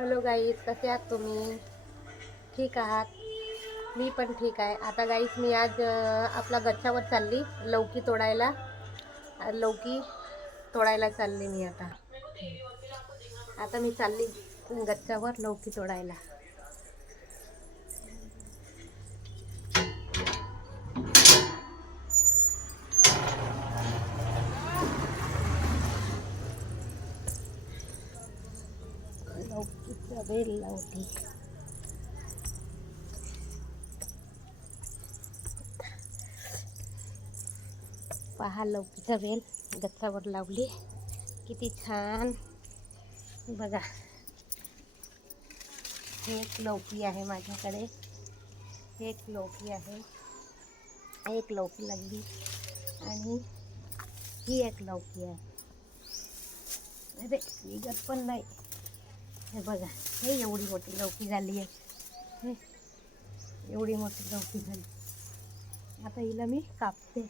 Hello guys, कसे आहात तुम्ही? ठीक आहात? मी पण ठीक आहे. आता गाईज मी आज आपला गच्च्यावर चालली लौकी तोडायला. लौकी तोडायला चालली मी आता. आता मी चालली गच्च्यावर लौकी तोडायला. लौकीचा वेल लावते. पहा, लौकीचा वेल गच्च्यावर लावली. किती छान बघा. एक लौकी आहे माझ्याकडे. एक लौकी आहे. एक लौकी लागली आणि ही एक लौकी आहे. अरे निघत पण नाही. हे बघा, हे एवढी मोठी लौकी झाली आहे. एवढी मोठी लौकी झाली. आता हिला मी कापते.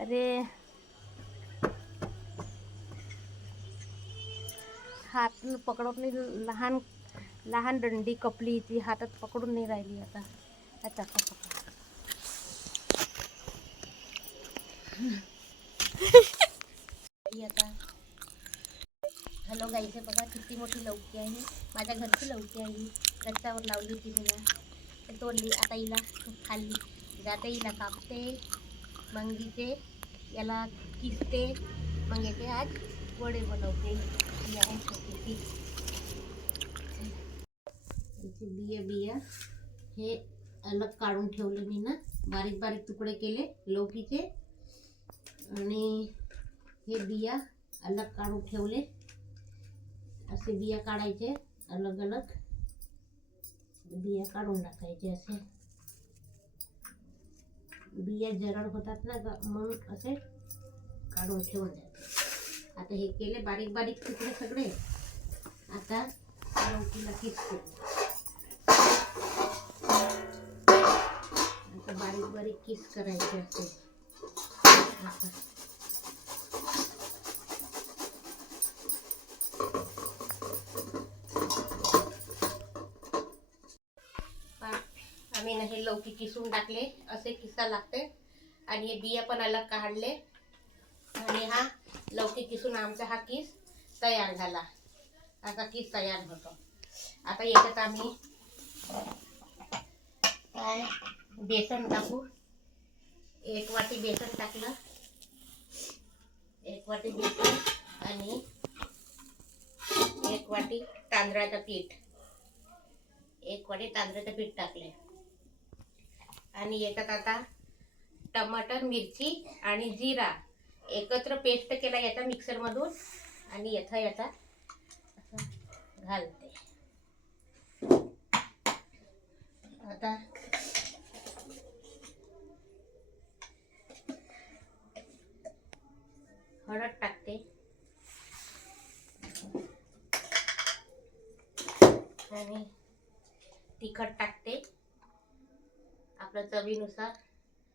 अरे हात पकडत नाही. लहान लहान दंडी कपली, ती हातात पकडून नाही राहिली. आता आता आता हॅलो गाईचे बघा, किती मोठी लौकी आहे. माझ्या घरची लौकी आहे. गच्च्यावर लावली होती मी, तोडली. आता हिला खाल्ली जाते. हिला कापते, मग इथे याला किसते, मग येते आज वडे बनवते. ही आहे छोटीशी. बिया हे अलग काढून ठेवलं मी ना. बारीक बारीक तुकडे केले लौकीचे आणि हे बिया अलग काढून ठेवले. असे बिया काढायचे, अलग अलग बिया काढून टाकायचे. असे बिया जरड होतात ना, म्हणून असे काढून ठेवून द्यायचे. आता हे केले बारीक बारीक तुकडे सगळे. आता लौकीला किसते. आता बारीक बारीक किस करायचे असे. आम्ही ना हे लौकी किसून टाकले. असे किसा लागते. आणि हे बिया पण अलग काढले. आणि हा लौकी किसून आमचा हा किस तयार झाला. असा किस तयार होतो. आता याच्यात आम्ही काय बेसन टाकू. एक वाटी बेसन टाकलं. एक वाटी बेसन आणि एक वाटी तांदळाचं पीठ. एक वाटी तांदळाचं पीठ टाकले. आणि याच्यात आता टमाटर, मिरची आणि जिरा एकत्र पेस्ट केला याचा मिक्सर मधून. आणि याचा असं घालते. आता हळद टाकते आणि तिखट टाकते आपल्या चवीनुसार.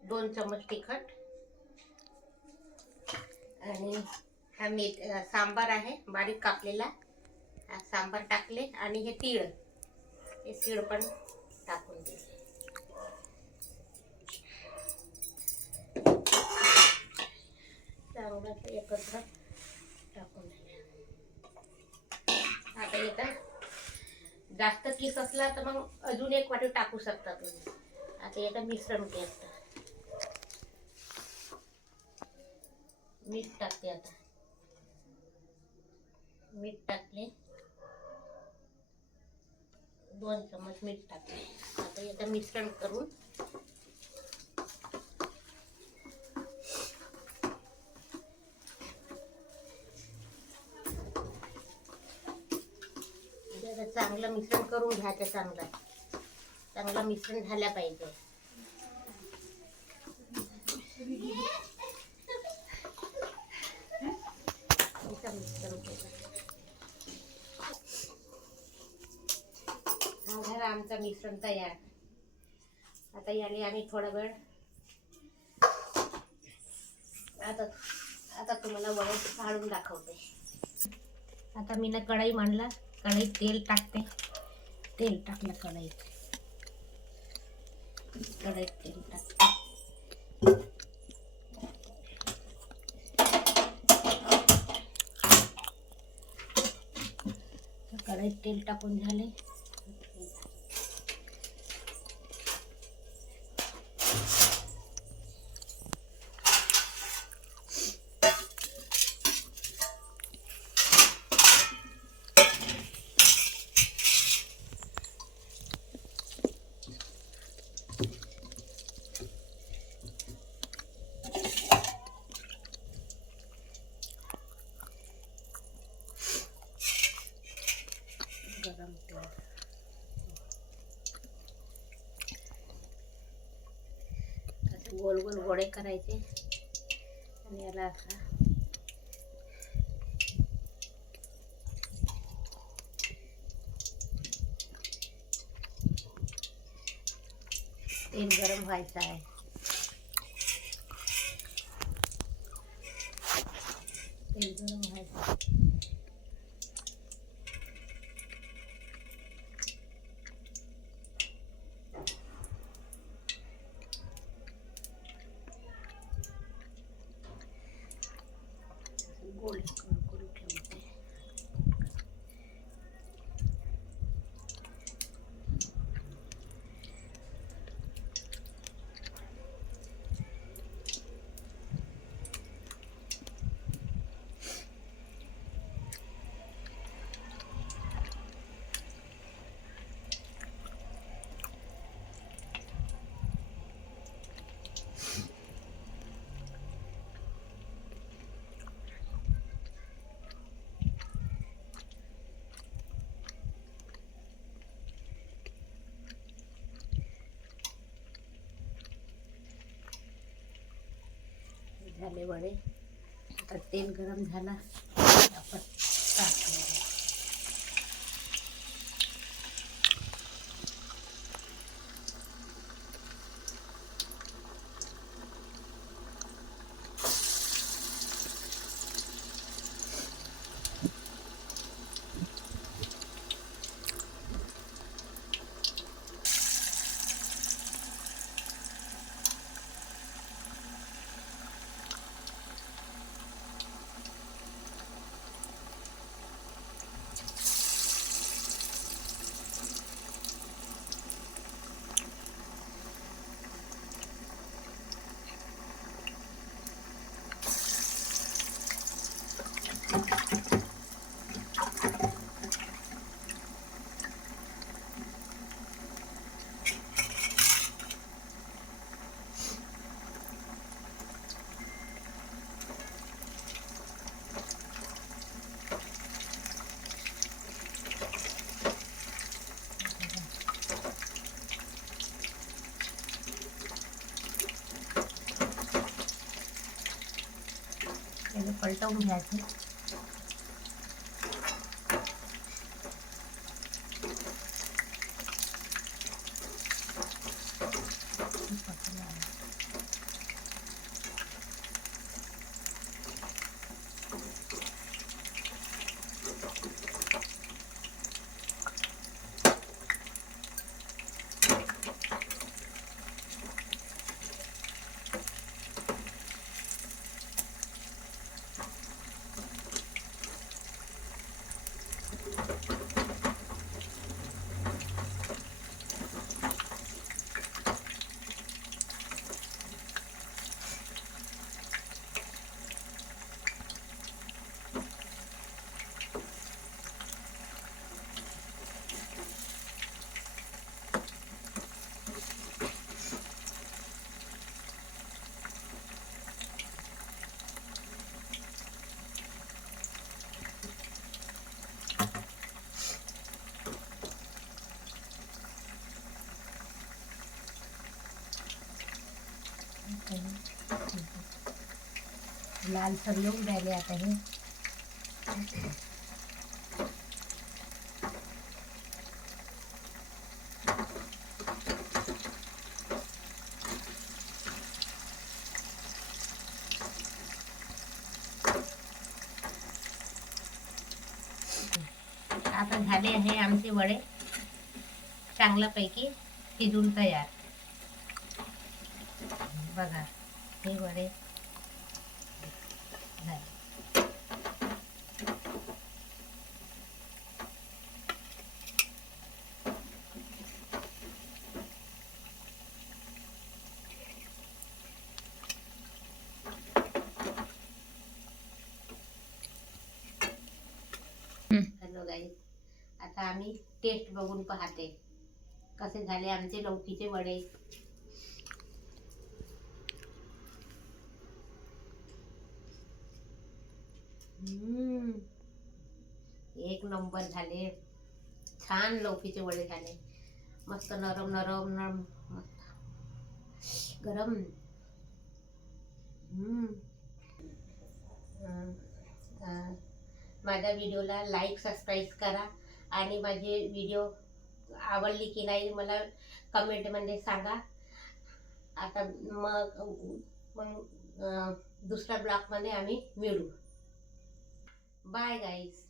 2 चमच तिखट. आणि हा सांबार आहे बारीक कापलेला. हा सांबार टाकले. आणि हे तीळ पण टाकून दिले. चांगलं एकत्र टाकून दिले. आता इथं जास्त किस असला तर मग अजून एक वाटी टाकू शकता तुम्ही. आता याचं मिश्रण केलं. मीठ टाकते. आता मीठ टाकले. 2 चमच मीठ टाकले. आता याचं मिश्रण करून चांगलं मिश्रण करून घ्यायचं चांगलं. चांगलं मिश्रण झालं पाहिजे. हा झाला आमचा मिश्रण तयार. आता याने आम्ही थोडा वेळ आता तुम्हाला वडे काढून दाखवते. आता मी ना कढई मांडला, कढईत तेल टाकते. तेल टाकलं कढईत तेल टाकते. कढईत तेल टाकून झाले. गरम तेल असे गोल गोल गोळे करायचे आणि याला असा तेल गरम व्हायचं आहे. तेल गरम व्हायचं. गोल करून ठेवते. झाले वडे. आता तेल गरम झाला, आपण टाकूया. त्याला पलटवून घ्यायचं. लालसर येऊन राहिले आता हे. आता झाले आहे आमचे वडे चांगल्यापैकी शिजून तयार. बघा हे वडे झाले. हॅलो गाईज, आता आम्ही टेस्ट बघून पाहते कसे झाले आमचे लौकीचे वडे. एक नंबर झाले. छान लौकीचे वडे झाले. मस्त नरम नरम नरम मस्त गरम. माझ्या व्हिडिओला लाईक सबस्क्राईब करा आणि माझे व्हिडिओ आवडली की नाही मला कमेंटमध्ये सांगा. आता मग दुसऱ्या ब्लॉगमध्ये आम्ही मिळू. Bye guys.